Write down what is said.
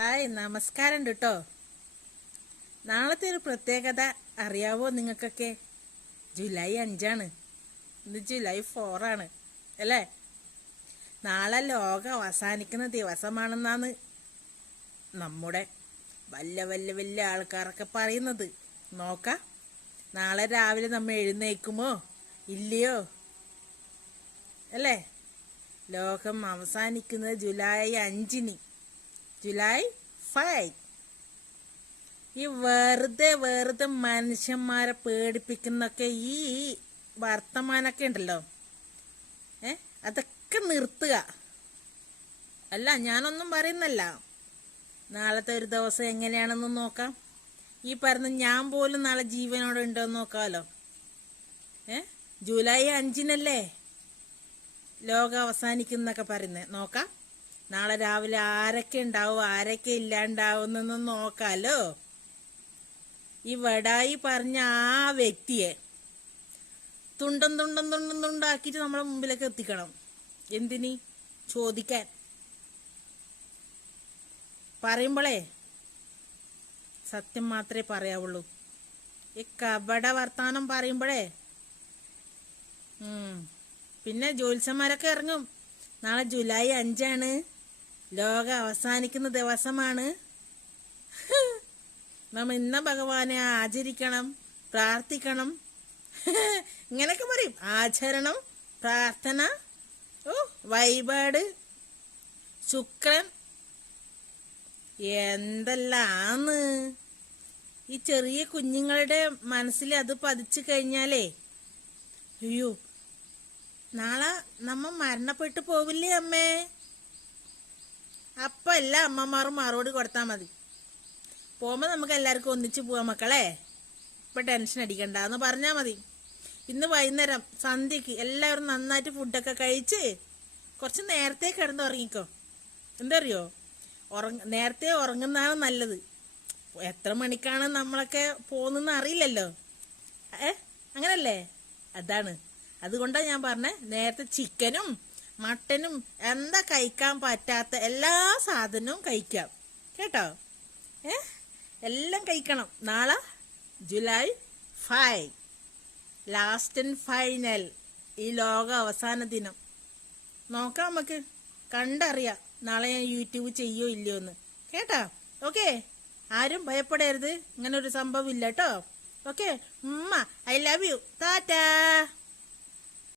Hi നമസ്കാരം കേട്ടോ നാളത്തെ ഒരു പ്രത്യേകത അറിയാവോ നിങ്ങൾക്കൊക്കെ? ജൂലൈ അഞ്ചാണ്. ഇന്ന് ജൂലൈ ഫോറാണ് അല്ലേ? നാളെ ലോകം അവസാനിക്കുന്ന ദിവസമാണെന്നാണ് നമ്മുടെ വല്ല വല്ല വല്ല ആൾക്കാരൊക്കെ പറയുന്നത്. നോക്കാം നാളെ രാവിലെ നമ്മൾ എഴുന്നേക്കുമോ ഇല്ലയോ? അല്ലേ? ലോകം അവസാനിക്കുന്നത് ജൂലൈ അഞ്ചിന്. ജൂലൈ ഫൈവ് ഈ വെറുതെ വെറുതെ മനുഷ്യന്മാരെ പേടിപ്പിക്കുന്നൊക്കെ ഈ വർത്തമാനൊക്കെ ഉണ്ടല്ലോ. ഏ? അതൊക്കെ നിർത്തുക. അല്ല ഞാനൊന്നും പറയുന്നല്ല നാളത്തെ ഒരു ദിവസം എങ്ങനെയാണെന്ന് നോക്കാം. ഈ പറഞ്ഞ ഞാൻ പോലും നാളെ ജീവനോടെ ഉണ്ടോ എന്ന് നോക്കാമല്ലോ. ഏ? ജൂലൈ അഞ്ചിനല്ലേ ലോകം അവസാനിക്കുന്നൊക്കെ പറയുന്നത്. നോക്കാം. നാളെ രാവിലെ ആരൊക്കെ ഉണ്ടാവും ആരൊക്കെ ഇല്ലാണ്ടാവുന്നൊന്ന് നോക്കാലോ. ഈ വടായി പറഞ്ഞ ആ വ്യക്തിയെ തുണ്ടം തുണ്ടം തുണ്ടം തുണ്ടാക്കിയിട്ട് നമ്മളെ മുമ്പിലേക്ക് എത്തിക്കണം. എന്തിനി? ചോദിക്കാൻ. പറയുമ്പോളേ സത്യം മാത്രമേ പറയാവുള്ളൂ. ഈ കപട വർത്താനം പറയുമ്പോഴേ. പിന്നെ ജോത്സ്യന്മാരൊക്കെ ഇറങ്ങും. നാളെ ജൂലൈ അഞ്ചാണ്. ലോകം അവസാനിക്കുന്ന ദിവസമാണ്. നമ്മ ഇന്ന ഭഗവാനെ ആചരിക്കണം പ്രാർത്ഥിക്കണം. ഇങ്ങനെയൊക്കെ പറയും. ആചരണം പ്രാർത്ഥന ഓ വഴിപാട് ശുക്രൻ. എന്തെല്ലാന്ന്? ഈ ചെറിയ കുഞ്ഞുങ്ങളുടെ മനസ്സിൽ അത് പതിച്ചു കഴിഞ്ഞാലേ അയ്യോ നാളെ നമ്മ മരണപ്പെട്ടു പോവില്ലേ അമ്മേ? അപ്പൊ എല്ലാ അമ്മമാരും മാറോട് കൊടുത്താൽ മതി. പോകുമ്പോ നമുക്ക് എല്ലാവർക്കും ഒന്നിച്ച് പോവാം മക്കളെ. ഇപ്പൊ ടെൻഷൻ അടിക്കണ്ട. എന്ന് പറഞ്ഞാ മതി. ഇന്ന് വൈകുന്നേരം സന്ധ്യക്ക് എല്ലാവരും നന്നായിട്ട് ഫുഡൊക്കെ കഴിച്ച് കുറച്ച് നേരത്തെ കിടന്ന് ഉറങ്ങിക്കോ. എന്തറിയോ? ഉറങ്ങ നേരത്തെ ഉറങ്ങുന്നതാണ് നല്ലത്. എത്ര മണിക്കാണ് നമ്മളൊക്കെ പോകുന്നതെന്ന് അറിയില്ലല്ലോ. ഏ? അങ്ങനല്ലേ? അതാണ്. അതുകൊണ്ടാണ് ഞാൻ പറഞ്ഞത് നേരത്തെ ചിക്കനും മട്ടനും എന്താ കഴിക്കാൻ പറ്റാത്ത എല്ലാ സാധനവും കഴിക്കാം. കേട്ടോ? ഏ? എല്ലാം കഴിക്കണം. നാളെ July five. Last and final ഈ ലോക അവസാന ദിനം. നോക്കാം നമുക്ക്. കണ്ടറിയാം. നാളെ ഞാൻ യൂട്യൂബ് ചെയ്യോ ഇല്ലയോ എന്ന്. കേട്ടോ? ഓക്കെ? ആരും ഭയപ്പെടരുത്. ഇങ്ങനെ ഒരു സംഭവം ഇല്ല കേട്ടോ. ഓക്കെ? ഉമ്മ ഐ ലവ് യു ടാറ്റാ.